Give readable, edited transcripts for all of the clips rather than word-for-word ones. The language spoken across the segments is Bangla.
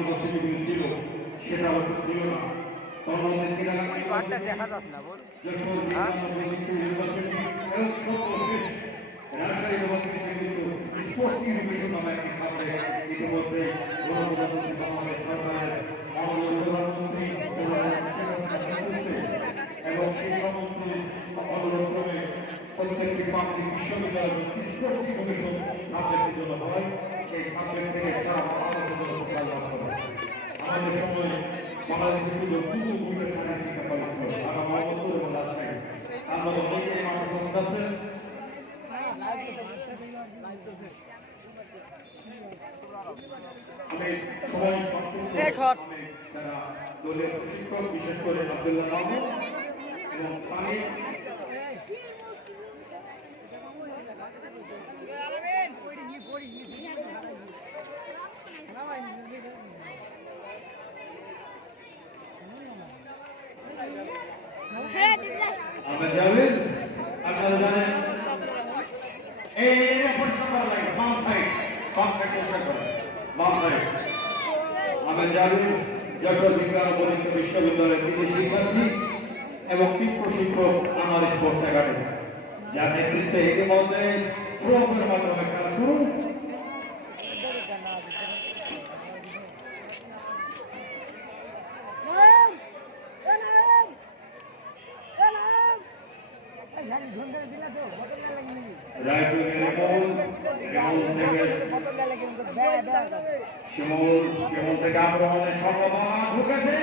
ইউনিভার্সিটি ছিল সেটা অবশ্য ছিল না। দেখা যাচ্ছে না বল রাজশাহী ইউনিভার্সিটিতে কিন্তু স্পোর্টস এডুকেশন নামে একটি সাবজেক্ট ইতিমধ্যে গণপ্রজাতন্ত্রী বাংলাদেশ সরকারের মাননীয় প্রধানমন্ত্রী এবং শিক্ষামন্ত্রী অনুরোধক্রমে প্রত্যেকটি পাবলিক বিশ্ববিদ্যালয় স্পোর্টস এডুকেশন সাবজেক্টের জন্য হয়। সেই সাবজেক্ট থেকে তারা আমাদের জন্য প্রকাশ করে আমাদের সময় বাংলাদেশের কিন্তু দুটো গ্রুপের থাকা শিক্ষা পালন করে আমরা মহাবত্তর এবং রাজশাহী আমরা অনেকে আমার আছে দলের শিক্ষক বিশেষ করে আব্দুল্লাহ মাহমুদ এবং আমরা যাবেন আপনারা জানেন এই পরিষ্কার লাগে বাম সাইড পরিষ্কার করে বাম সাইড আমরা যাবেন যশোর বিজ্ঞান ও প্রযুক্তি বিশ্ববিদ্যালয়ের কৃতি শিক্ষার্থী এবং কৃতি প্রশিক্ষক আমার স্পোর্টস একাডেমি যার নেতৃত্বে ইতিমধ্যে প্রোগ্রামের মাধ্যমে খেলা শুরু শিমুল থেকে আক্রমণের সম্ভাবনা ঢুকেছে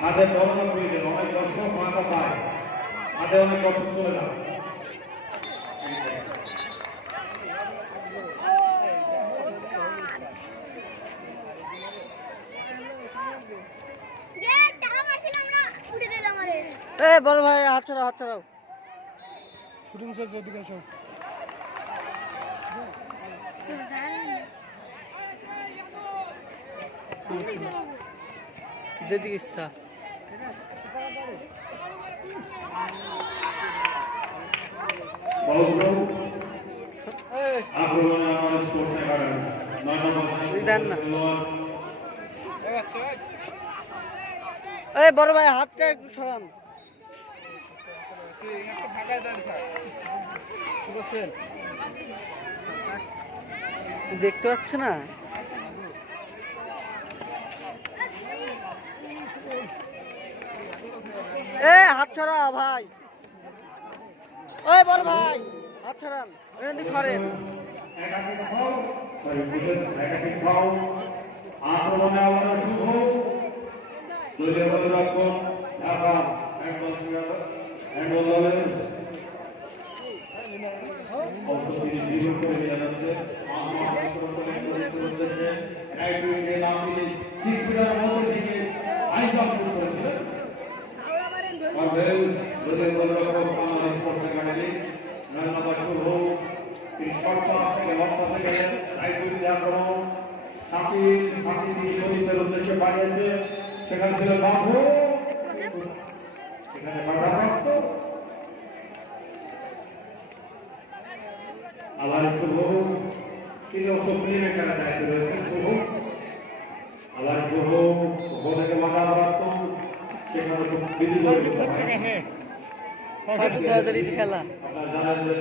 হাতের ধর্ম প্রয়োজন অনেক দর্শক মাথা পায় হাতে অনেক দর্শক চলে যায় বড় ভাই হাত ছড়াও শুটিং চলছে এদিকে এসো যেদিকে ইচ্ছা বড় ভাই হাতটা একটু সরান দেখতে পাচ্ছ না হাত ছড়া ভাই ওই বড় ভাই হাত ছড়ান ছড়েন সেখানে ছিল বাবু সেখানে আবার শুভ তিনি অসুপ্রিমে খেলা দায়িত্ব রয়েছেন শুভ আবার শুভ থেকে মাথা প্রাপ্ত সেখানে খেলা আপনারা জানেন যে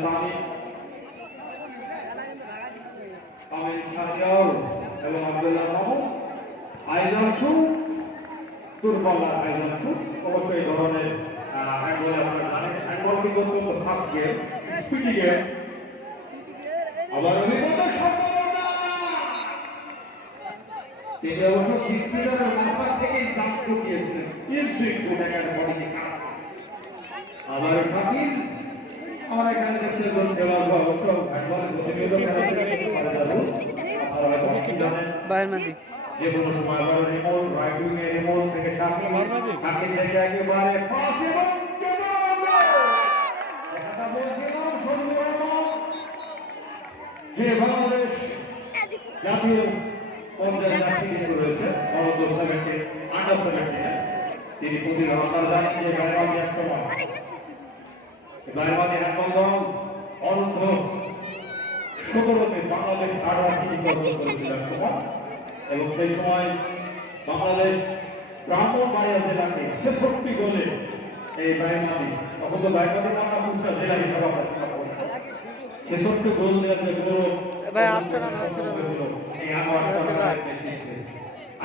এবং আব্দুল্লাহ মাহমুদ আয়োজন দুর্বলা আয়োজন অবশ্যই ধরনের হ্যান্ডবল কিন্তু অত্যন্ত ফাস্ট গেম স্পিডি গেম আবার তিনি অবশ্য সিক্স মিটারের মাথা থেকেই জাম্প ঢুকিয়েছিলেন আবার ফাকিল আমার এখানে দেখছেন দেওয়ার অবশ্য বাইরের মধ্যে যে কোনো সময় আবার রিমোট রাইট উইং এর রিমোট থেকে সামনে কাকে থেকে একেবারে পাস এবং দেখা বলছিলাম যে বাংলাদেশ জাতীয় পর্যায়ে জাতীয় রয়েছে অনূর্ধ্ব 17 আন্ডার 17 তিনি প্রতিদিন আপনারা জানেন যে বাইরবাদী এক সময় বাইরবাদী হ্যান্ডবল দল অনূর্ধ্ব 17-তে বাংলাদেশ এবং সেই সময় বাংলাদেশ ব্রাহ্মণবাড়িয়া জেলাকে 66 গোলে এই বাইরবাদী তখন তো বাইরবাদী বাংলা জেলা হিসাবে 66 গোল দেওয়ার যে গৌরব এই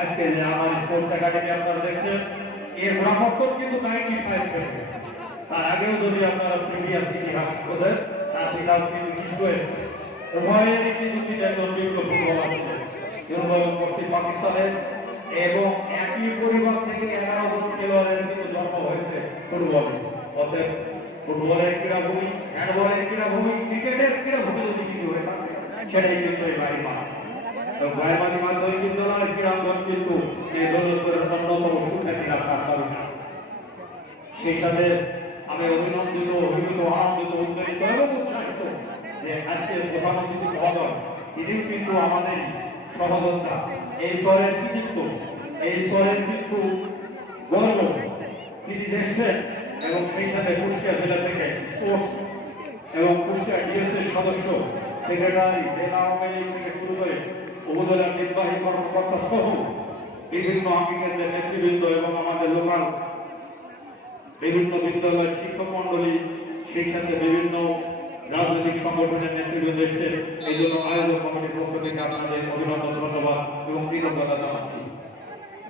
আজকে যে আমার স্পোর্টস একাডেমি আপনারা দেখছেন এর ব্রাহ্মণ কিন্তু 95 তার আগেও যদি আপনারা প্রিভিয়াস ইতিহাস খোঁজেন তার পিতাও কিন্তু কিছু উভয়ের কিন্তু একজন বিপ্লব ফুটবলার এবং পশ্চিম পাকিস্তানের এবং একই পরিবার থেকে 11 জন খেলোয়াড়ের কিন্তু জন্ম হয়েছে ফুটবলে অতএব ফুটবলের ক্রীড়াভূমি হ্যান্ডবলের ক্রীড়াভূমি ক্রিকেটের ক্রীড়াভূমি যদি কিছু হয়ে থাকে সেটাই কিন্তু এই বাইরবাদী তো বাইরবাদী মাধ্যমিক বিদ্যালয়ের ক্রীড়াঙ্গন কিন্তু এই দৌলতপুরের অন্যতম সুখ্যাতি রাখার দাবি না সেই সাথে আমি অভিনন্দিত আনন্দিত উদ্বেলিত এবং উৎসাহিত যে আজকে প্রধানমন্ত্রী মহোদয় তিনি কিন্তু আমাদের সহযোদ্ধা এই দলের কৃতিত্ব এই দলের কিন্তু গর্ব তিনি দেখছেন এবং সেই সাথে কুষ্টিয়া জেলা থেকে স্পোর্টস এবং কুষ্টিয়া ডিএসএর সদস্য সেক্রেটারি জেলা আওয়ামী লীগ থেকে শুরু করে উপজেলা নির্বাহী কর্মকর্তা সহ বিভিন্ন আঙ্গিকের নেতৃবৃন্দ এবং আমাদের লোকাল বিভিন্ন বিদ্যালয়ের শিক্ষক মন্ডলী সেই সাথে বিভিন্ন রাজনৈতিক সংগঠনের নেতৃবৃন্দ এসেছে এই জন্য আয়োজক কমিটির পক্ষ থেকে আপনাদের অভিনন্দন ধন্যবাদ এবং কৃতজ্ঞতা জানাচ্ছি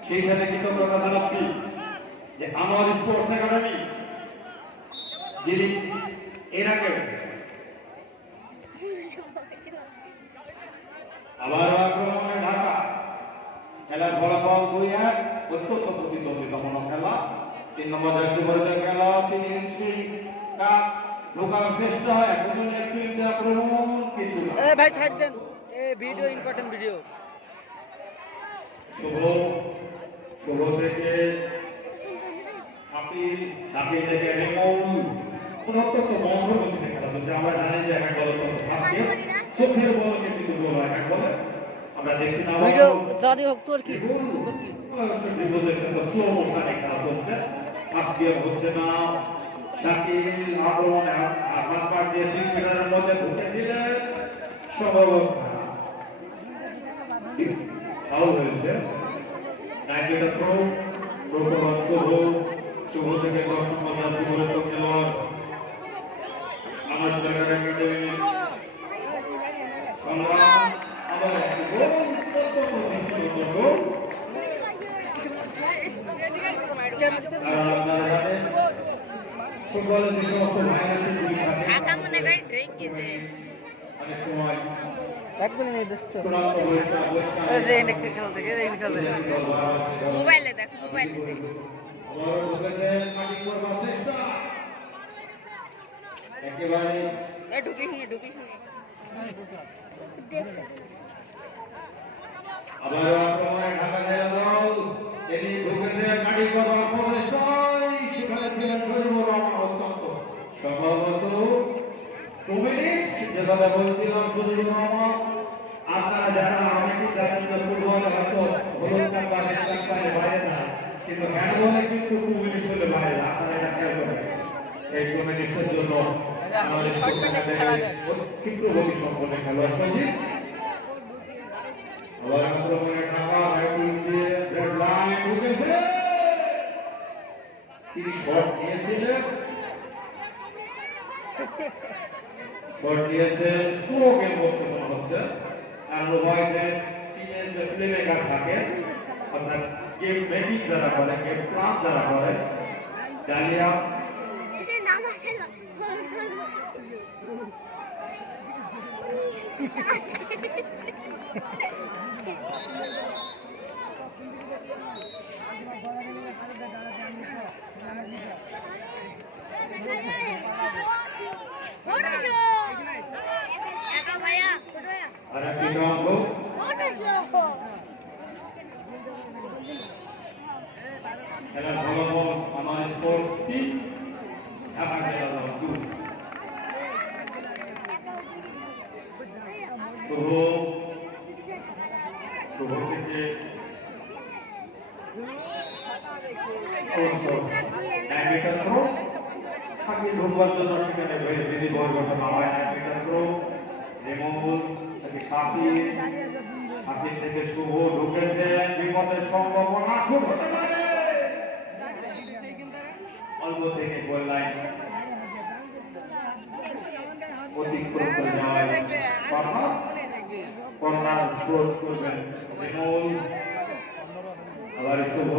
সেই সাথে কৃতজ্ঞতা জানাচ্ছি যে আমার স্পোর্টস একাডেমি যিনি এর আগে আবার আক্রমণে ঢাকা খেলার ফলাফল 2-1 অত্যন্ত প্রতিদ্বন্দ্বিতাপূর্ণ খেলা 3 নম্বর দায়িত্বপরিচয় খেলা 3 ইঞ্চি কাপ লোকাল চেষ্টা এখন একটু আক্রমণ কিন্তু ভাই সাইড দেন ভিডিও ইম্পর্টেন্ট ভিডিও শুভ থেকে হাপি থেকে রেমন অত্যন্ত মন্ত্রগতিতে খেলা হচ্ছে আমরা জানি যে এক বল চোখের বল কিন্তু গোল হয় এক বলে আমরা দেখছি না ভিডিও জারি হোক তোর কি স্লো মোশনে খেলা হচ্ছে আজকে হচ্ছে না শাকিল আক্রমণে হাত পা দিয়ে 6 মিটারের মধ্যে ঢুকেছিলেন সম্ভবত ফাউল হয়েছে নাইকেটা থ্রো শুভ থেকে 10 নম্বর জাতীয় খেলোয়াড় আমার জায়গায় একাডেমি ফুটবলের যে সমস্ত ভাই আছে ঢাকা মনে করে ড্রেক কিসে অনেক সময় একদম নেই দোস্ত চূড়ান্ত পরীক্ষা এই যে এনে খেলা থেকে এই খেলা মোবাইলে দেখ একেবারে ঢুকিস আবার আক্রমণে ঢাকা জেলা দল তিনি ঢুকেছে কাটি করার অপরেশন সেখানে ছিলেন শরীফুর রহমান অত্যন্ত সম্ভবত 2 মিনিট যে কথা বলছিলাম শরীফুর রহমান আপনারা যারা অনেকেই জানেন যে ফুটবলে হয়তো হলুদ কার্ড বা রেড কার্ড বাইরে না কিন্তু হ্যান্ডবলে কিন্তু 2 মিনিট হলে বাইরে আপনারা এটা খেয়াল করবেন এই 2 মিনিটের জন্য আমাদের ক্ষিপ্রগতি সম্পন্ন খেলোয়াড় সঞ্জিত আবার আক্রমণে ঢাকা ব্যাটিং দিয়ে রেড লাইন ঢুকেছে তিনি শট নিয়েছেন স্লো গেম করতে মনে হচ্ছে আর উভয়তে টিমের যে প্লেমেকার থাকে অর্থাৎ গেম মেকিং যারা করে গেম প্ল্যান যারা করে ডালিয়া আর একটি রাউন্ড খেলার ফলাফল আমার স্পোর্টস টিম ঢাকা জেলা দল 2 শুভ থেকে also 9 meter throw. Haki ঢুকবার জন্য সেখানে বিধি পরিবর্তন হয় 9 meter throw. রিমুভ থেকে হাতি থেকে শুভ ঢুকেছে বিপদের সম্ভাবনা খুব হতে পারে অল্প থেকে গোল লাইন অতিক্রম করে যাওয়ায় কর্নার স্কোর করবেন রিমুভ আবার শুভ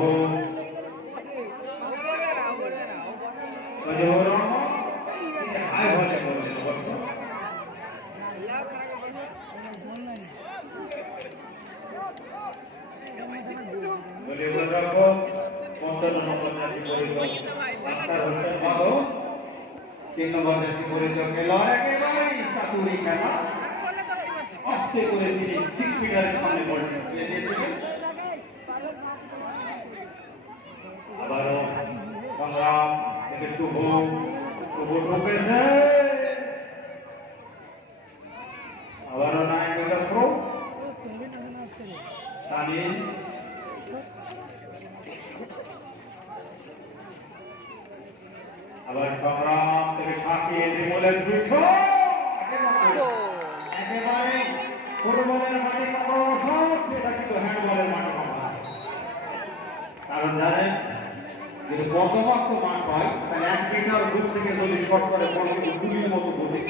হাই ভলে করবেন অবশ্য তিন নম্বর পরিচয় খেলোয়াড় একেবারেই চাতুরি খেলা আস্তে করে তিনি 6 মিটারের সামনে বল তুলে দিয়েছিলেন আবারও সংগ্রাম থেকে শুভ ঢুকেছে আবারও 9 মিটার থ্রো সানিন আবার সংগ্রাম থেকে ঠাকিয়ে বিমলের বৃক্ষ একেবারে ফুটবলের মাঠে কখনো সেটা কিন্তু হ্যান্ডবলের মাঠে কখনো কারণ জানেন যদি বদ্ধমাক্ত মাঠ হয় তাহলে 1 মিটার দূর থেকে যদি শট করে বল কিন্তু গুলির মতো গতি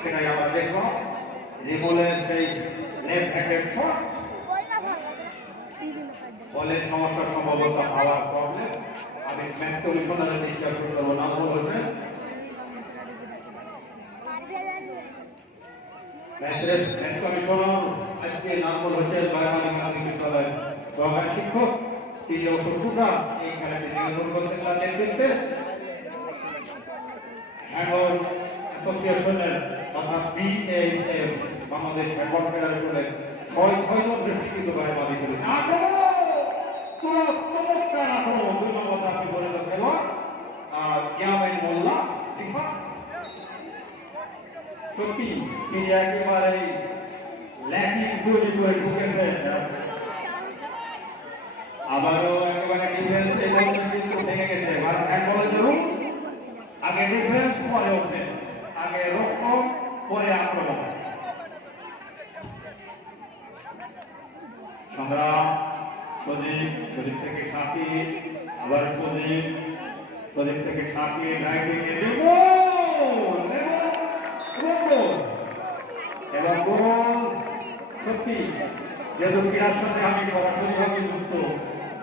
সেটাই আমরা দেখব বিমলের সেই লেফট হ্যান্ডেড শট বলের সমস্যার সম্ভবত হওয়ার প্রবলেম আমি ম্যাচ কমিশনারের চেষ্টা করতে হবে না বলছেন ম্যাচ কমিশনার আজকে নাম বলছেন বারবারি মাধ্যমিক বিদ্যালয় সহকারী শিক্ষক তিনি অসুবিধা এই খেলাটি নিয়ন্ত্রণ করছেন তার নেতৃত্বে হ্যান্ডবল অ্যাসোসিয়েশনের তথা বিএএফ বাংলাদেশ হ্যান্ডবল ফেডারেশনের 6 জন ব্যক্তিগত বারবারি করে চমৎকার আক্রমণ 2 নম্বর দাবি করে খেলোয়াড় ইয়ামিন মোল্লা সত্যি তিনি একেবারে ল্যাকিং তৈরি করে ঢুকেছেন আবারও একেবারে ডিফেন্স কিন্তু ভেঙে গেছে হ্যান্ডবলের জরুর আগে ডিফেন্স পরে ওঠে আগে রক্ষণ পরে আক্রমণ সংগ্রাম সজীব থেকে সাথী আবার সজীব থেকে সাথী ড্রাইভিং এবং গোল সত্যি যেহেতু ক্রীড়ার সাথে আমি সরাসরিভাবে যুক্ত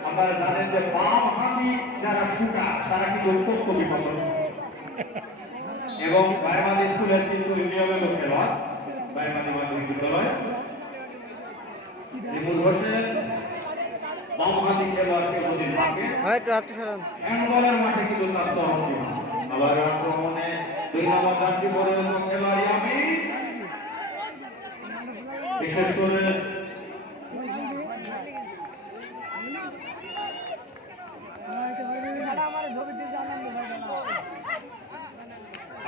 আপনারা জানেন যে বাম হাতি যারা শুকা তারা কিন্তু অত্যন্ত বিপদ এবং বাইমাদি স্কুলের কিন্তু নিয়মিত খেলোয়াড় বাইমাদি মাধ্যমিক বিদ্যালয় রিমুল হোসেন বামহাতি খেলোয়াড়কে যদি থাকে হ্যান্ডবলের মাঠে কিন্তু তার তহবিল আবার আক্রমণে 2 নম্বর জার্সি পরে খেলোয়াড় আমি বিশেষ করে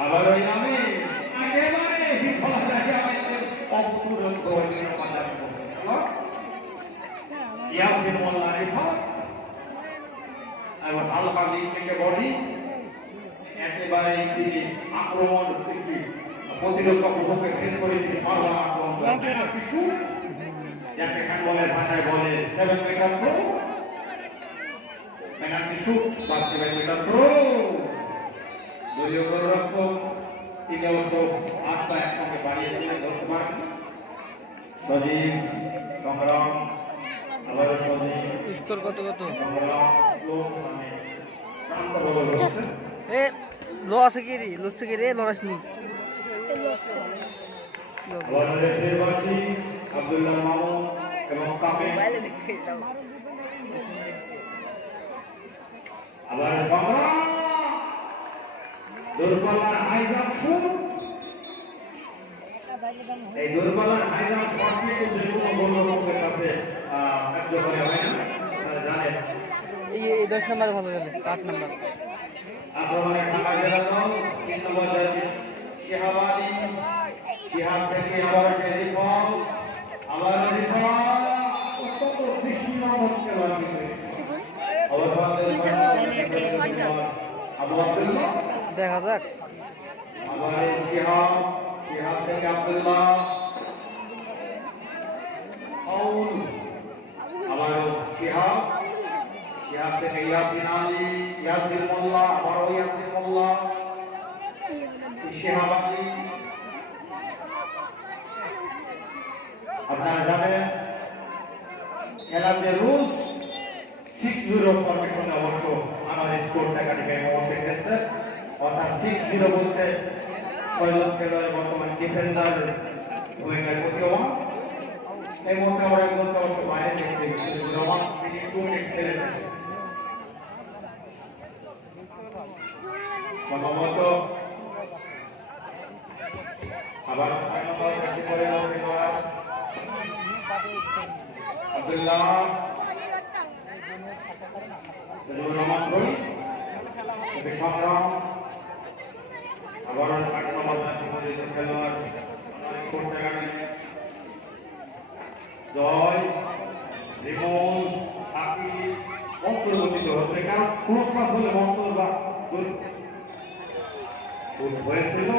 আবার ওই আমি একেবারে বিফল হয়ে আমাদের অপূর্ণ করে মাঝার ইয়াসিন মোল্লা রিফা এবং আলফা লিগ থেকে বডি একেবারে তিনি আক্রমণ প্রতিরক্ষা উপভোগে ফেল করে তিনি পাল্লা আক্রমণ কিছু যাকে হ্যান্ডবলের ভাষায় বলে 7 মিটার থ্রো পেনাল্টি শুট বা 7 মিটার থ্রো দলীয় গোলরক্ষক তিনি অবশ্য আটটা একসঙ্গে বাড়িয়ে দিলে ধরতে পারেন সজীব সংগ্রাম আবার স্কোর কত সংগ্রাম এ লস কি রে লস কি রে লস নি আব্দুল্লাহ মামুন এবং কাপে আবার সংগ্রাম দুর্বলার হাইজাম্প শুট এই দুর্বলার হাইজাম্প শট কিন্তু যে কোনো গোলরক্ষকের কাছে কার্যকরী হয় না আপনারা জানেন এই 10 নম্বর ভালো গেল 8 নম্বর আক্রমণে ঢাকা জেলা দল 3 নম্বর জার্সি শিহাবাদী শিহাব থেকে আবার টেলিফোন আবার রিফার অত্যন্ত কৃষ্ণ খেলোয়াড় কিন্তু অবশ্য আবু আব্দুল্লাহ দেখা যাক আবার শিহাব শিহাব থেকে আব্দুল্লাহ আউল আবার শিহাব শিহাব থেকে ইয়াসিন আলী ইয়াসিন মোল্লা আবারও ইয়াসিন মোল্লা শিহাব আলী আপনারা জানেন খেলার যে রুলস 6-0 ফরমেশন অবশ্য আমাদের স্পোর্টস একাডেমি অবশ্যই দিচ্ছে অর্থাৎ 6-0 বলতে 6 জন খেলোয়াড় বর্তমান ডিফেন্ডার ভূমিকায় প্রতীয়মান এই মুহূর্তে আমরা একজন অবশ্য বাইরে দেখছি রহমান তিনি 2 মিনিট খেলেছেন সম্ভবত আবার করে আব্দুল্লাহ রহমান ভাই এতে সংগ্রাম আবার 8 নম্বর খেলোয়াড় করতে গেলে জয় রিমন আকি অন্তর্গত হতে কারণ ক্রস পাস হলে মন্তর বা গোল হয়েছিল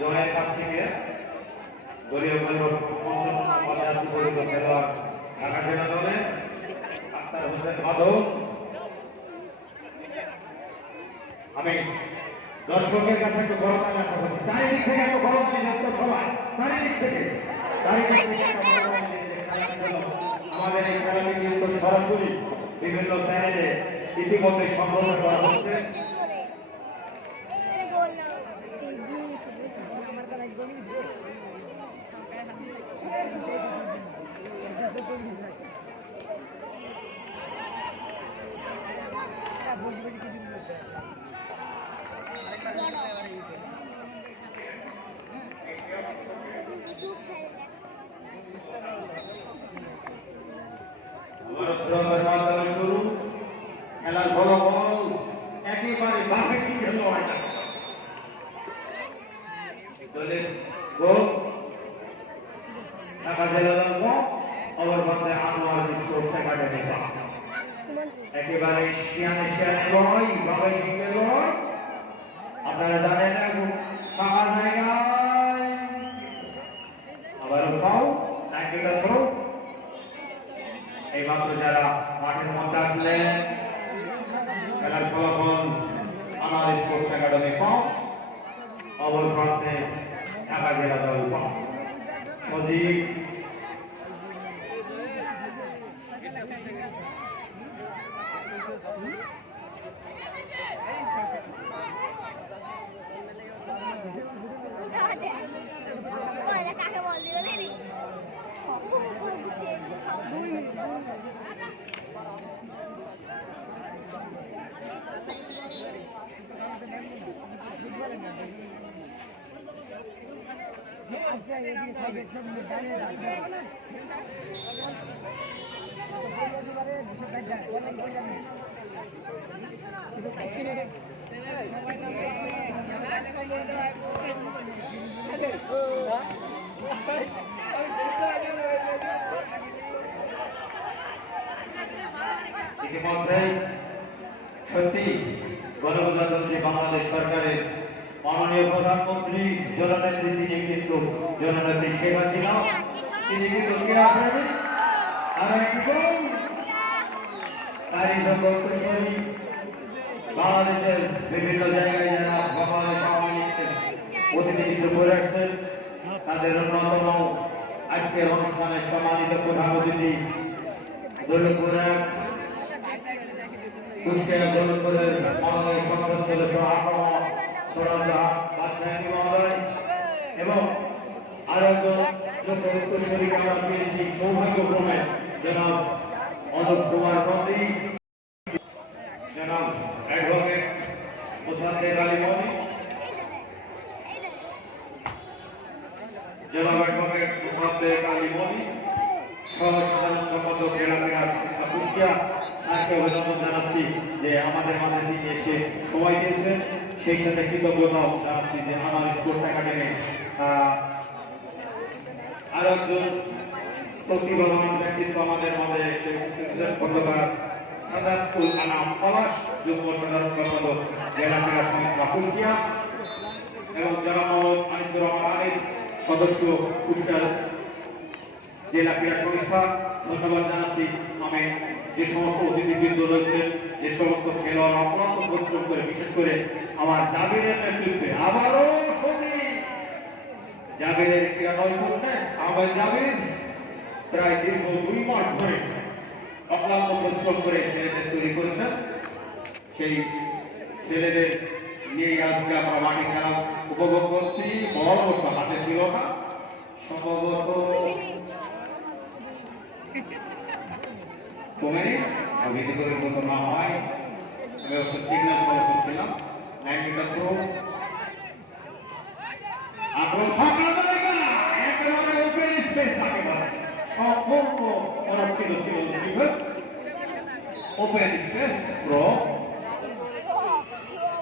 জয়ের কাছ থেকে দলীয় পঞ্চম খেলোয়াড় ঢাকা জেলা দলে আক্তার হোসেন মাধব আমি দর্শকের কাছে একটু গরমাই আশা করছি চারিদিক থেকে একটু গরমাই যাচ্ছে সবাই চারিদিক থেকে আমাদের এই খেলাটি কিন্তু সরাসরি বিভিন্ন চ্যানেলে ইতিমধ্যে সম্পন্ন করা হচ্ছে খেলার ফলাফল একেবারে বাকি খেল হয় না ঢাকা জেলা দল অবরবন্দে আনোয়ার স্পোর্টস একাডেমি একেবারে শিয়ানে লড়াই বাবাই সিংহের লড়াই আপনারা জানেন ফাঁকা জায়গায় আবার পাও নাইকেটা থ্রো এইমাত্র যারা মাঠের মধ্যে আসলেন খেলার ফলাফল আমার স্পোর্টস একাডেমি পাও অবর প্রান্তে ঢাকা জেলা দল পাও সজীব ইতিমধ্যে সত্যি গণপ্রজাতন্ত্রী বাংলাদেশ সরকারের মাননীয় প্রধানমন্ত্রী জননেত্রী তিনি কিন্তু জননেত্রী শেখ হাসিনা তিনি কিন্তু ক্রীড়াপ্রেমী আর একজন তারই সঙ্গে বাংলাদেশের বিভিন্ন জায়গায় যারা ভগবানের পাওয়া নিচ্ছেন প্রতিনিধিত্ব করে আসছেন তাদের অন্যতম আজকের অনুষ্ঠানের সম্মানিত প্রধান অতিথি দৌলতপুরে কুষ্টিয়া দৌলতপুরের মাননীয় সংসদ সদস্য মহোদয় এবং আরো একজন উত্তরসূরিকে আমরা পেয়েছি সৌভাগ্যক্রমে জনাব অনুপ কুমার মন্ত্রী জনাব অ্যাডভোকেট মোসাদ্দেক আলী মনি জনাব অ্যাডভোকেট মোসাদ্দেক আলী মনি সহ-সাধারণ সম্পাদক এলাকা কুষ্টিয়া তাকে অভিনন্দন জানাচ্ছি যে আমাদের মাঝে তিনি এসে সময় দিয়েছেন সেই সাথে কৃতজ্ঞতাও জানাচ্ছি যে আমার স্পোর্টস একাডেমি আরো একজন প্রতিভাবান ব্যক্তিত্ব আমাদের মাঝে খন্দকার সাদাতুল আনাম পলাশ যুগ্ম সাধারণ সম্পাদক জেলা ক্রীড়া সংস্থা কুষ্টিয়া এবং জনাব আনিসুর রহমান আনিস সদস্য কুষ্টিয়া জেলা ক্রীড়া সংস্থা। ধন্যবাদ জানাচ্ছি। আমি যে সমস্ত অতিথিবৃন্দ রয়েছে, যে সমস্ত খেলোয়াড় অক্লান্ত পরিশ্রম করে, বিশেষ করে আমার জাবিরের নেতৃত্বে আবারও জাবিরের ক্রীড়া দল করতে আমার জাবির প্রায় দীর্ঘ 2 মাস ধরে অক্লান্ত পরিশ্রম করে ছেলেদের তৈরি করেছেন। সেই ছেলেদের নিয়ে আজকে আমরা মাঠে খেলা উপভোগ করছি। বড় অবশ্য হাতে ছিল না, সম্ভবত কমে আমি করে মতো না হয়। আমি অবশ্য সিগন্যাল ফলো করছিলাম 9 মিটার থ্রো আক্রমণ থাকলো না, একেবারে ওপেন স্পেস থাকে না, সম্পূর্ণ অরক্ষিত ছিল ওপেন স্পেস প্রো।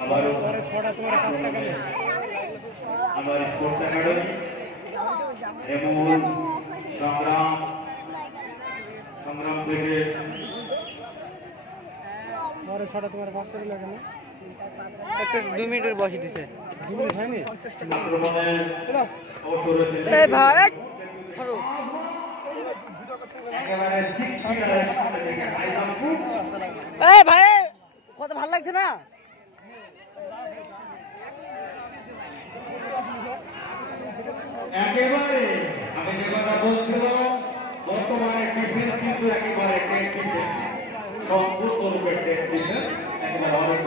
আবার আমার স্পোর্টস একাডেমি এমন সংগ্রাম থেকে ছটা তোমার 5 টাকা লাগে না? একটা 2 মিনিটের বসে দিছে। 2 মিনিট হয়নি? আক্রমণের অবসর রয়েছে। এই ভাই ধরো একেবারে 6 মিটারের সামনে থেকে আইজামপুর। এই ভাই কত ভালো লাগছে না? একেবারে আমি যে কথা বলছিলাম, বর্তমানে ডিফেন্স কিন্তু একেবারে সম্পূর্ণরূপে একেবারে অনেক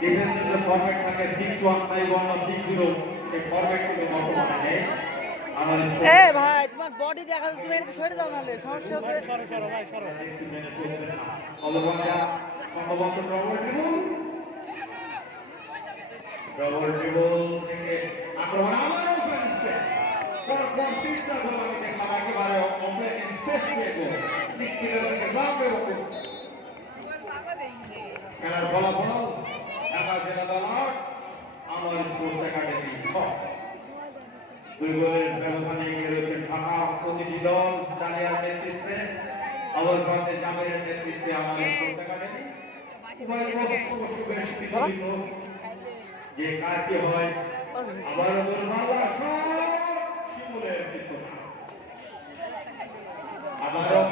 ডিফেন্সের ফরম্যাট থাকে 6-1-5-1 বা 6-0, এই ফরম্যাট কিন্তু বর্তমানে নেই। এই ভাই তোমার বডি দেখা যাচ্ছে, তুমি একটু সরে যাও নালে সমস্যা হচ্ছে। সরো ভাই সরো। সম্ভবত ডবল ড্রিবল থেকে আক্রমণ আবারও ফ্রান্সে। পরপর 3টা গোল আমি দেখলাম একেবারে ওপেন স্পেস পেয়ে গোল। 6 মিটার থেকে যাবে ওপেন। খেলার ফলাফল ঢাকা জেলা দল 8, আমার স্পোর্টস একাডেমি 6। 2 গোলের ব্যবধানে এগিয়ে রয়েছে ঢাকা প্রতিনিধি দল জালিয়ার নেতৃত্বে, আবার প্রান্তে জামিরের নেতৃত্বে আমার স্পোর্টস একাডেমি। উভয় অবশ্য বেশ বিচলিত যে কাজটি হয়। আবার শিমুলের চিত্রটা আবারও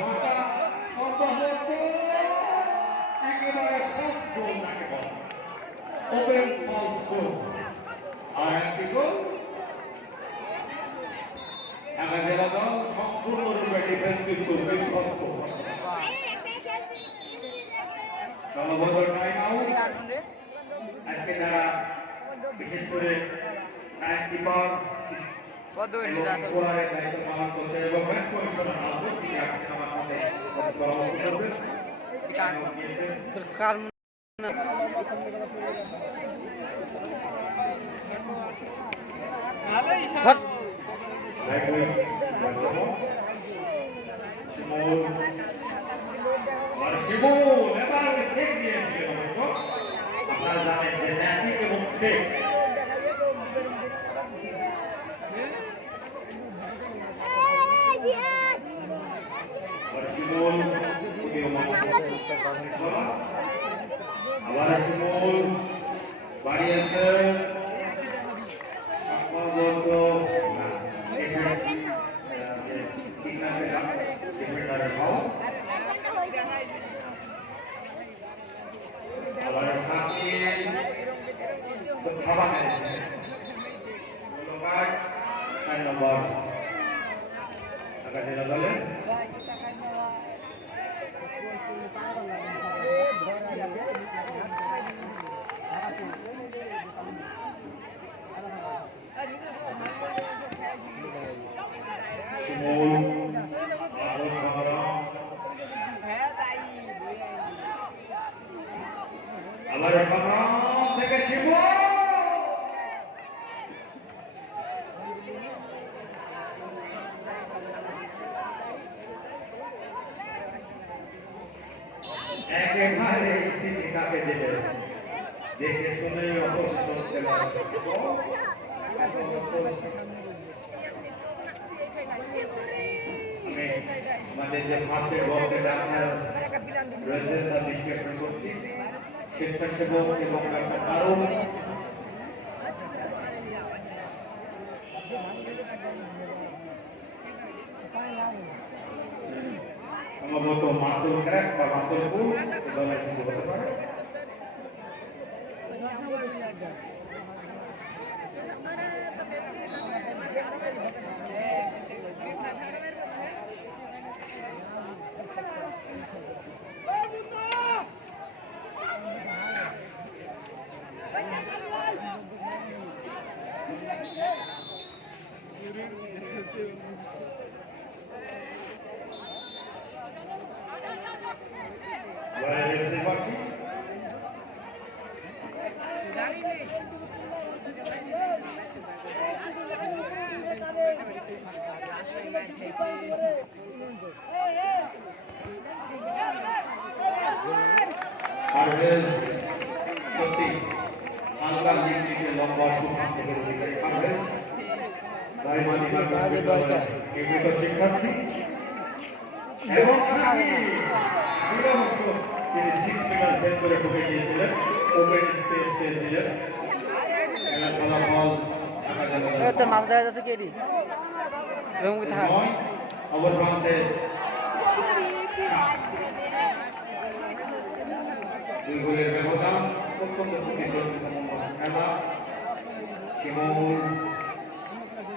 একেবারে ফার্স্ট গোল তাকে বলে ওপেন ফার্স্ট গোল। আর একটি গোল ঢাকা জেলা দল সম্পূর্ণরূপে ডিফেন্সিভ দলবদল টাইম আউট। আজকে যারা বিশেষ করে টাইম কিপার স্কোরারের দায়িত্ব পালন করছে এবং ম্যাচ পরিচালনা হবে, তিনি আজকে আমার সাথে পরামর্শ করবেন। আপনারা জানেন যে ন্যাপি এবং শেখ আবার শিমুল বাড়িয়েছে আবার নম্বর ঢাকা জেলা দলের আবার সংগ্রাম থেকে শিবু একেবারে তিনি কাকে দেবে দেখে শুনে অপছন্দ আমাদের যে ফার্স্টের বক্সে ডাক্তার রয়েছে তার বিশ্লেষণ করছি। স্বেচ্ছাসেবক এবং একটা কারণ সম্ভবত মাসুল ক্র্যাক বা মাসুলপুর দলের কিছু হতে পারে। সত্যি আল্লাহ নিজেকে লম্বা সুখান্ত করে দিতে পারবে। তাই শিক্ষার্থী এবং তিনি 6 মিটার বের করে ঢুকে গিয়েছিলেন, ওপেন স্পেস পেয়েছিলেন। ফলাফল তোর মাছ দেখা যাচ্ছে কে দি অবস্থান্তে দুই গোলের ব্যবধান অত্যন্ত প্রতিদ্বন্দ্বিতাপূর্ণ খেলা। শিমুল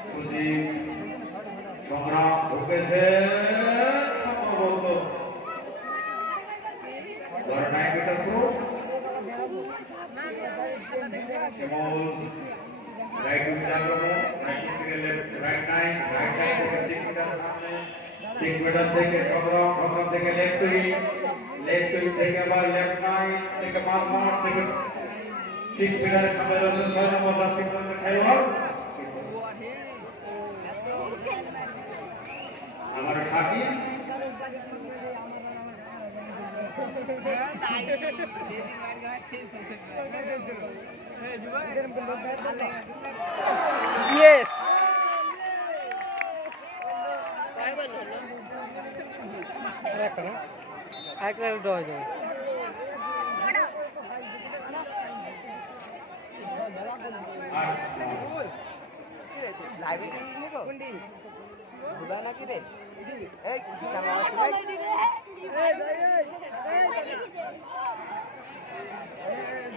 সুজিত সংগ্রাম ঢুকেছে সম্ভবত শিমুল রাইট উইথ আক্রমণ, রাইট থেকে left, right nine, right nine থেকে 6 মিটার সামনে, 6 মিটার থেকে সংগ্রাম, সংগ্রাম থেকে লেফট উইথ, লেফট উইথ থেকে আবার লেফট নাইন থেকে 5 মার্ক থেকে 6 মিটারের সামনে রয়েছে 6 নম্বর রাশি খেলোয়াড় আমার সাথী ইয়েস কয় গোল হলো? একটা না আরেকটা ড্র হয়ে যাবে।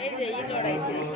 এই যে এই লড়াই শেষ।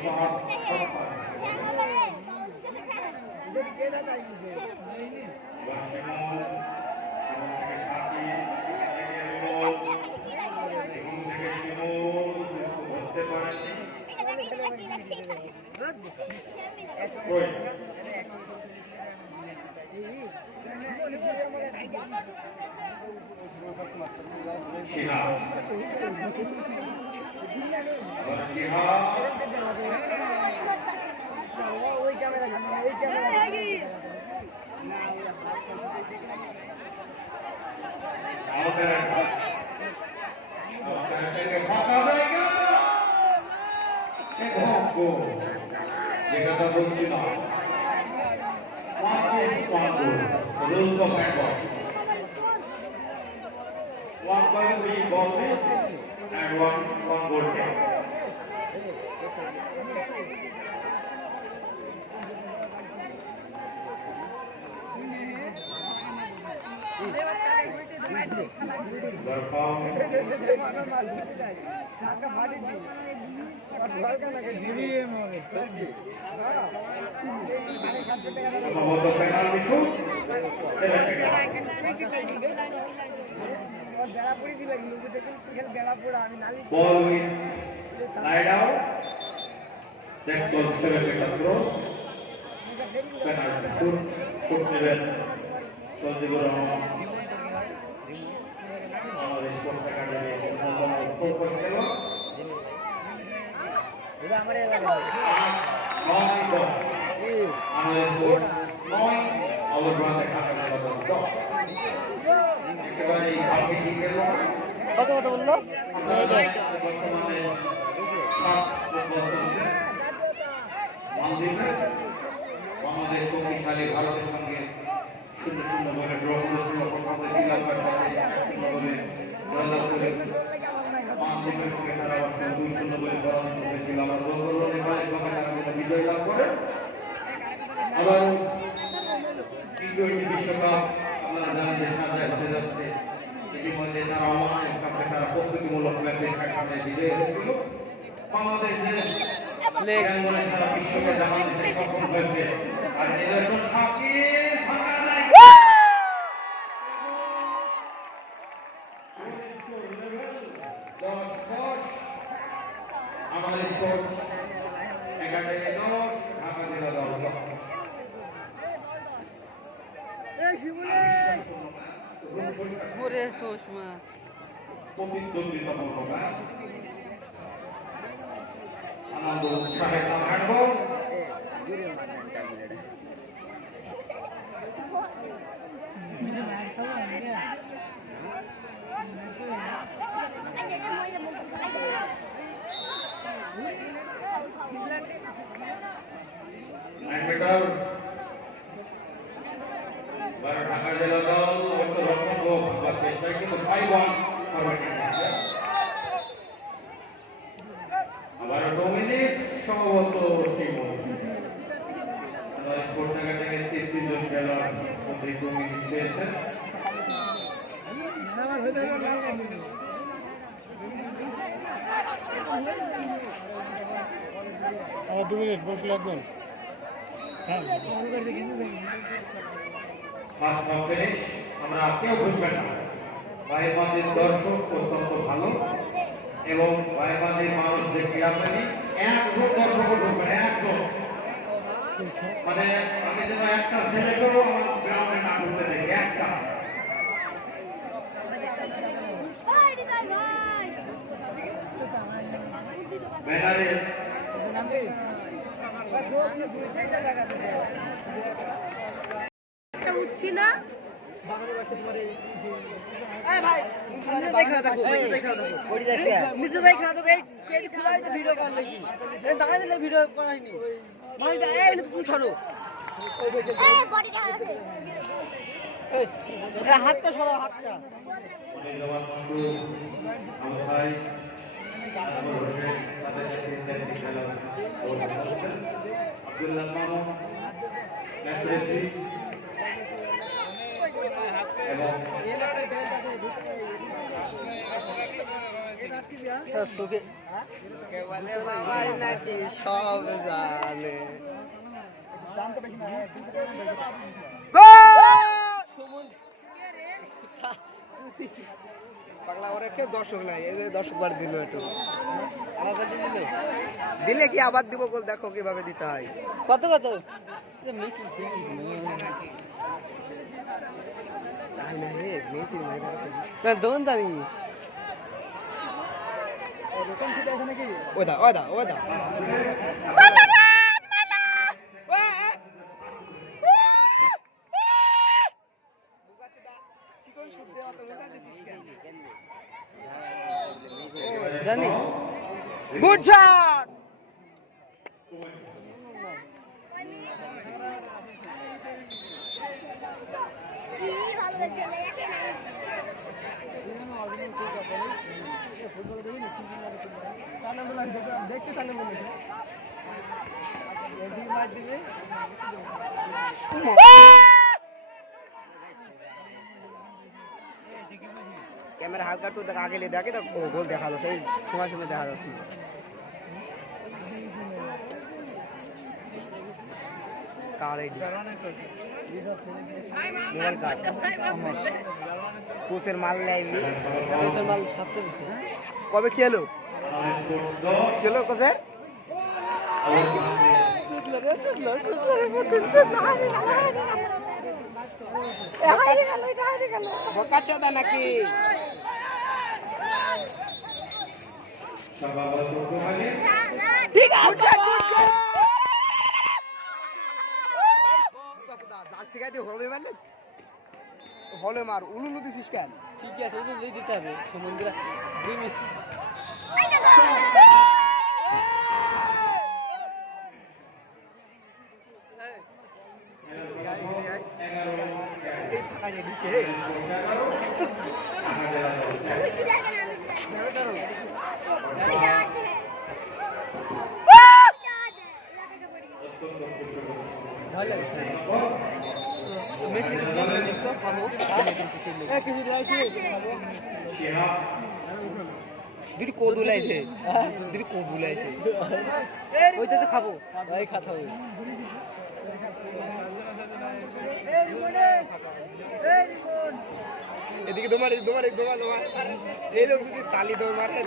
কথা বলছি না rules of handball. One by three ball miss and one goal kick. Ball with lie down. That goes 7 meter throw. Penalty. Put even. কত কত বললো? বাংলাদেশ শক্তিশালী ভারতের সঙ্গে 0-0 বলে ড্র করেছিল। প্রথমে শ্রীলঙ্কার সাথে 1-0 বলে জয়লাভ করে বাংলাদেশের সঙ্গে তারা 2-0 বলে করে আবার টি-20 বিশ্বকাপ আপনারা জানেন যে সামনে হতে যাচ্ছে ইতিমধ্যে তারা আমাদের কাছে তারা প্রস্তুতিমূলক ম্যাচে সামনে বিজয়ী হয়েছিল বাংলাদেশের ক্যাঙ্গনে সারা বিশ্বকে জানান দিতে সফল হয়েছে আর নিদর্শন সাকিব আমাদের স্পোর্টস একাডেমি দল ঢাকা জেলা দল ওরে সুষমা প্রতিদ্বন্দ্বিতামূলক ম্যাচ আনন্দ উৎসাহের নাম হ্যান্ডবল মিটার ঢাকা জেলা দল রক্ষণ ভাবার চেষ্টায় কিন্তু 5-1 আবার 2 মিনিট সম্ভবত সেই স্পোর্টস একাডেমির 33 জন খেলোয়াড় মধ্যে 2 মিনিট পেয়েছেন আমার 2 মিনিট বসে লাগবেন ফার্স্ট হাফ ফিনিশ আমরা কেউ বুঝবেন না ভাইবান্ধীর দর্শক অত্যন্ত ভালো এবং ভাইবান্ধীর মানুষ যে ক্রীড়াপ্রেমী একজন দর্শকও ঢুকবেন একজন মানে আমি যেন একটা ছেলেকেও আমার গ্রাউন্ডে না ঢুকতে দেখি একটা ব্যানারে উঠছি না নিচে যাই খেলা দেখো নিচে যাই খেলা দেখো এই খোলাই তো ভিডিও কল লাগি এই দাঁড়াই দিলে ভিডিও করাইনি মালটা এই পুছারো এই বডি দেখা যাচ্ছে এই হাতটা সরাও হাতটা নাকি সব জানে পাগলা ওরা কেউ দর্শক নাই এই যে দর্শক বার দিল একটু দিলে কি আবার দিব গোল দেখো কিভাবে দিতে হয় কত কত চাই না হে মেসি দোন দামি ওদা ওদা ওদা জানি গুড শট কি ভালো হয়েছে ক্যামেরা হালকা একটু আগে দেখে তো গোল দেখা যাচ্ছে এই সময় সময় দেখা যাচ্ছে কার আইডি মোবাইল কার কোচের মাল লাইলি কোচের মাল সাথে বসে কবে খেলো খেলো কোচের বোকাচোদা নাকি ঠিক আছে জার্সি গায়ে হলে মারলে হলে মার উলুলু দিছিস কেন ঠিক আছে ওই তো দিতে হবে সমুদ্র 2 মিনিট দিদি কো দুলাইছে দিদি কো বুলাইছে ওইটা তো খাবো ভাই খাতা হবে এদিকে তোমার এই লোক যদি তালি দৌড় মারে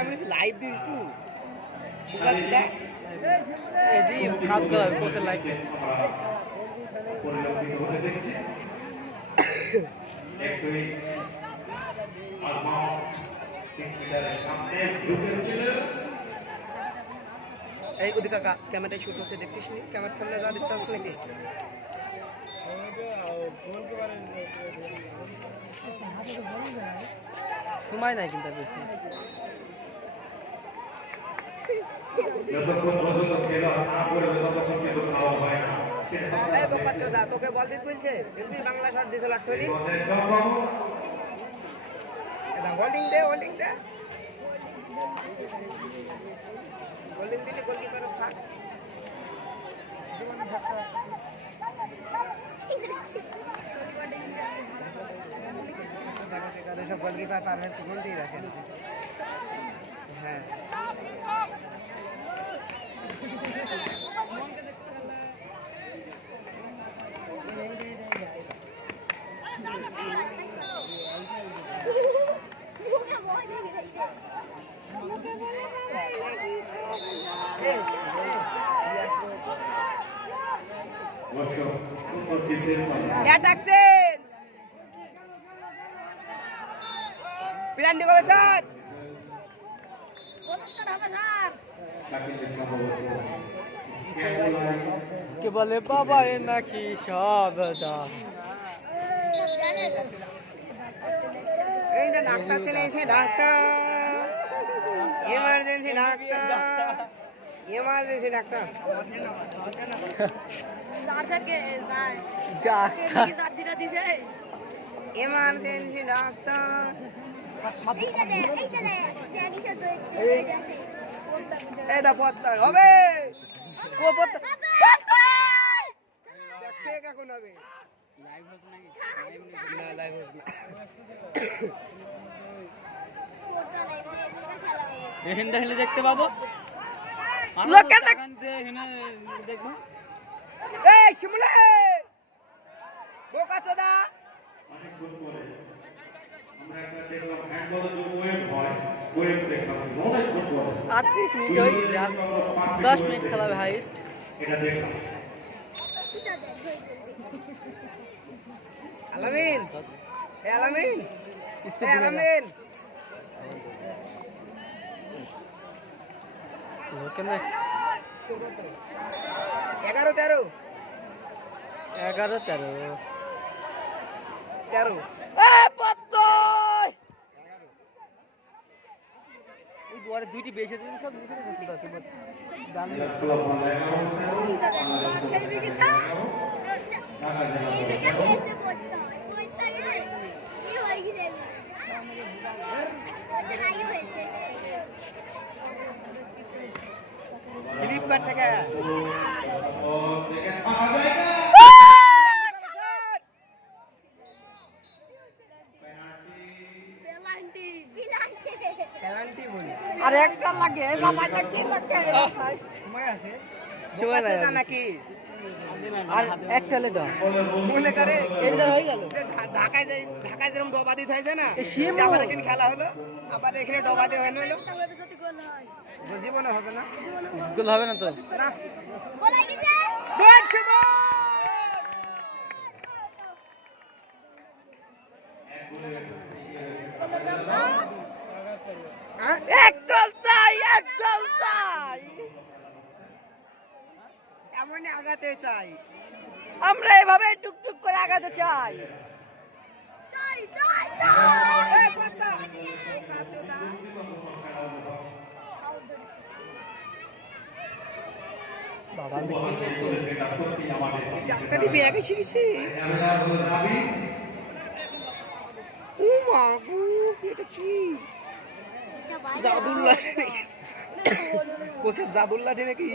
আমি লাইভ দিস তুই এদি কাজ করা কোচের লাইট পরিলক্ষিত হতে দেখছি একটুই আজমাও 6 মিটারের সামনে ঢুকেছিল এই ওদিকে ক্যামেরায় শুট হচ্ছে দেখছিস নি ক্যামেরার সামনে যা দিচ্ছিস নাকি সময় নাই কিন্তু বেশি যতক্ষণ পর্যন্ত খেলা না করবে ততক্ষণ কিন্তু খাওয়া হয় না এই বোকাচোদা তোকে বল দিতে বলছে দেখছিস বাংলা শট দিছে লাঠরি এটা হোল্ডিং দে হোল্ডিং দিলে গোলকিপার ফাক সব গোলকিপার পারবে গোল দিয়ে রাখেন হ্যাঁ অ্যাটাক সেন্স পেনাল্টি কবে স্যার কে বলে বাবা এ নাকি সব জান এই যে ডাক্তার চলে এসে doctor emergency doctor emergency doctor এই দা পত্তা হবে কো পত্তা দেখ এখন হবে লাইভ হচ্ছে নাকি না লাইভ হচ্ছে এখানটা হেলে দেখতে পাবো লোকে দেখবো এই শিমুলে বোকাচোদা অনেকক্ষণ পরে আমরা একটা দেখলাম হ্যান্ডবলের যে ওয়েভ হয় ওয়েভ দেখলাম অনেকক্ষণ পরে 38 মিনিট হয়ে গেছে আর 10 মিনিট খেলাবে হাইস্ট এটা দেখলাম আলামিন কেন 11-13 দুয়ারে দুইটি বেশি আছে সব নিচে নিচে আছে জানি ক্লাব বাংলা 11 স্লিপ কাট থেকে ও দেখেন পাওয়া যায় না পেনাল্টি বলি আর একটা লাগে বাবাটা কি লাগে সময় আছে সময় লাগে নাকি আর একটা লে দাও মনে করে এটার হয়ে গেল ঢাকায় যেরকম ডবা দিতে হয়েছে না সেম আবার এখানে খেলা হলো আবার এখানে ডবা দিয়ে হয়ে হলো জীবনে হবে না গোল হবে না তো না গোল হয়ে গেছে গোল শুভ এক গোল চাই এমনই আগাতে চাই আমরা এভাবে টুকটুক করে আগাতে চাই এই পদ্মা কাচোদা বাবা দেখি এটা সত্যি আমাদের ডাক্তারি ব্যাগে শিখেছে খেলার হলো দাবি ও মা গো এটা কি জাদুর লাগে কোচের জাদুর লাঠি নাকি?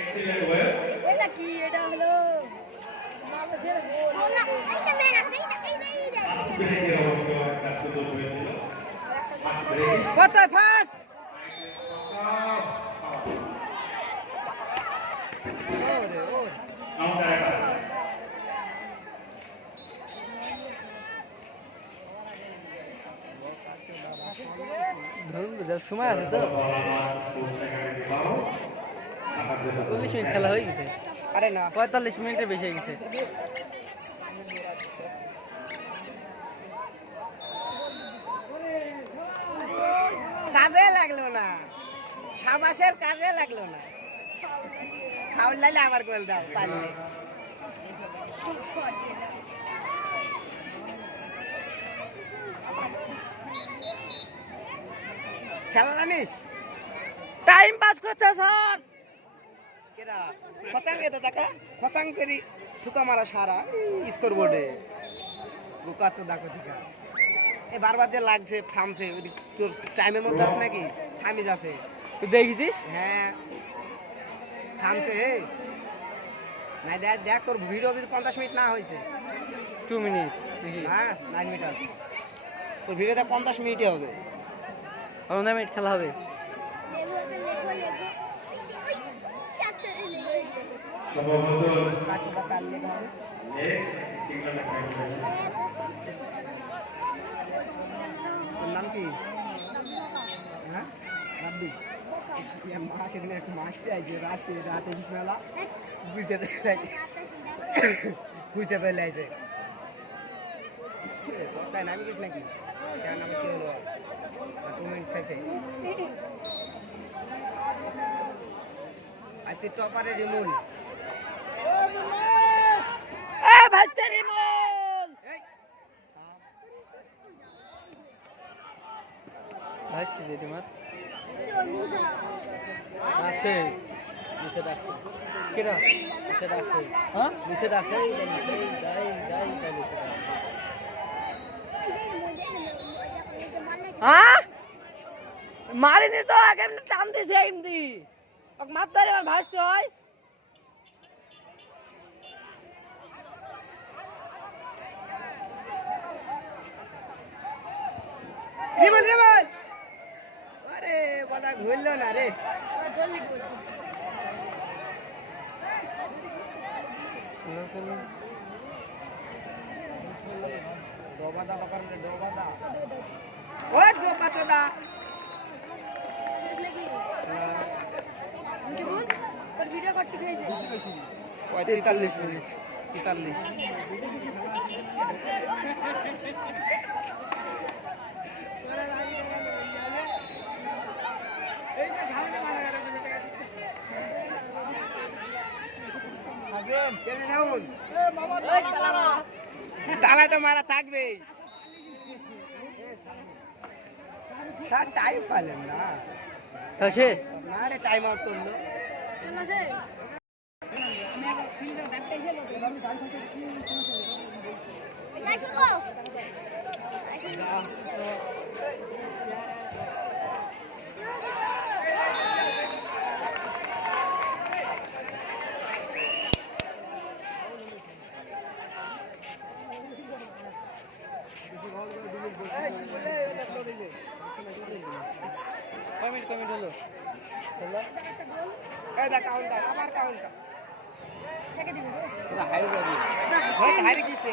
Excellent work. এটা কি এটা হলো বলা এইটা মেরা এইটা ব্রেকে অবশ্য একটা সুযোগ হয়েছিল। মাছ ব্রেক। কোথায় ফাস্ট? ওরে ওরে কাউন্টার অ্যাটাক। ধরুন সময় আছে তো 40 মিনিট খেলা হয়ে গেছে আরে না 45 মিনিটের বেশি হয়ে গেছে কাজে লাগলো না শাবাশের কাজে লাগলো না ফাউল লাইলে আবার গোল দাও পারলে খেলা জানিস টাইম পাস করছে স্যার কেরা খসাং এটা দেখা খসাং করি ঠুকা মারা সারা স্কোর বোর্ডে বুকাচো দেখো ঠিকা এ বারবার যে লাগছে থামছে তোর টাইমের মধ্যে আছে নাকি থামি যাচ্ছে তুই দেখেছিস হ্যাঁ থামছে হে নাই দেখ দেখ তোর ভিডিও যদি 50 মিনিট না হয়েছে 2 মিনিট হ্যাঁ 9 মিনিট আছে তোর ভিডিওতে 50 মিনিটই হবে 15 মিনিট খেলা হবে কাছে বা কাল লেখা হবে তোর নাম কি হ্যাঁ রাব্বি মা সেদিন এক মাছ আইছে রাতে রাতে বিসমেলা বুঝতে বুঝতে পারলে আইছে তাই নামি গেছ নাকি কেন নামে কি হলো 2 মিনিট খাইছে আজকে টপারে রিমুল এ ভাইস্তে রিমল এই ভাইস্তে দে তোমার ডাকছে নিচে ডাকছে কেডা নিচে ডাকছে হ্যাঁ নিচে ডাকছে এই নিচে দাই দাই দাই নিচে ডাকছে হ্যাঁ মারিনি তো আগে টান দিছে এমনি ওকে মারতে হলে আমার ভাসতে হয় রিমুল রিমুল আরে বড়া ঘুরলো না রে ডোবাদা দরকার নেই ডোবাদা ও ডোবা চোদা ভিডিও করতে খাইছে 43 মিনিট 43 এই যে সামনে মারা গেল হাজেম কেনে নাউন এ মামা তালা তো মারা থাকবে স্যার টাইম পালেন না শেষ না রে টাইম আউট করলো কমেন্ট হলো এই দা কাউন্টার আবার কাউন্টার পুরো হাইড করে দিই হ্যাঁ হাইরে কিছে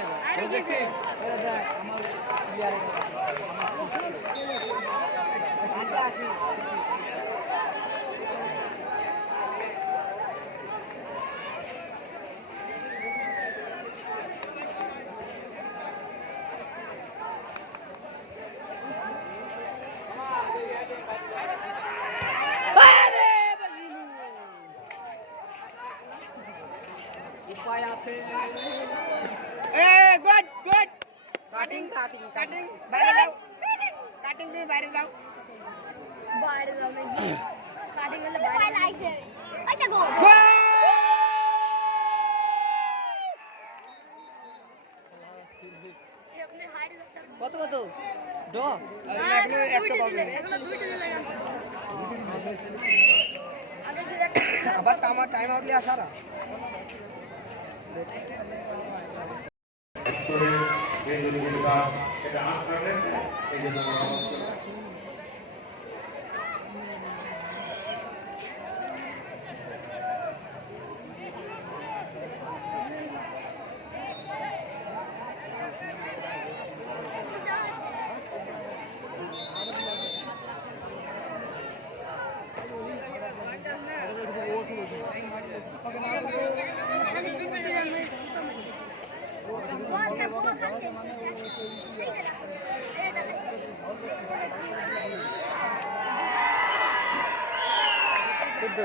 আমার প্লেয়ারে আচ্ছা আসি উপায় আছে a good good cutting cutting cutting বাইরে যাও কাটিং তুমি বাইরে যাও বাইরে যাও নাকি কাটিং হলে বাইরে আইছে আইটা গো কত কত ড এখনো একটা বল নেই। এখনো দুইটা দিলে আগে কি আবার আমার টাইম আউটলি আসারা এটা আনসারের এই জন্য শুদ্ধ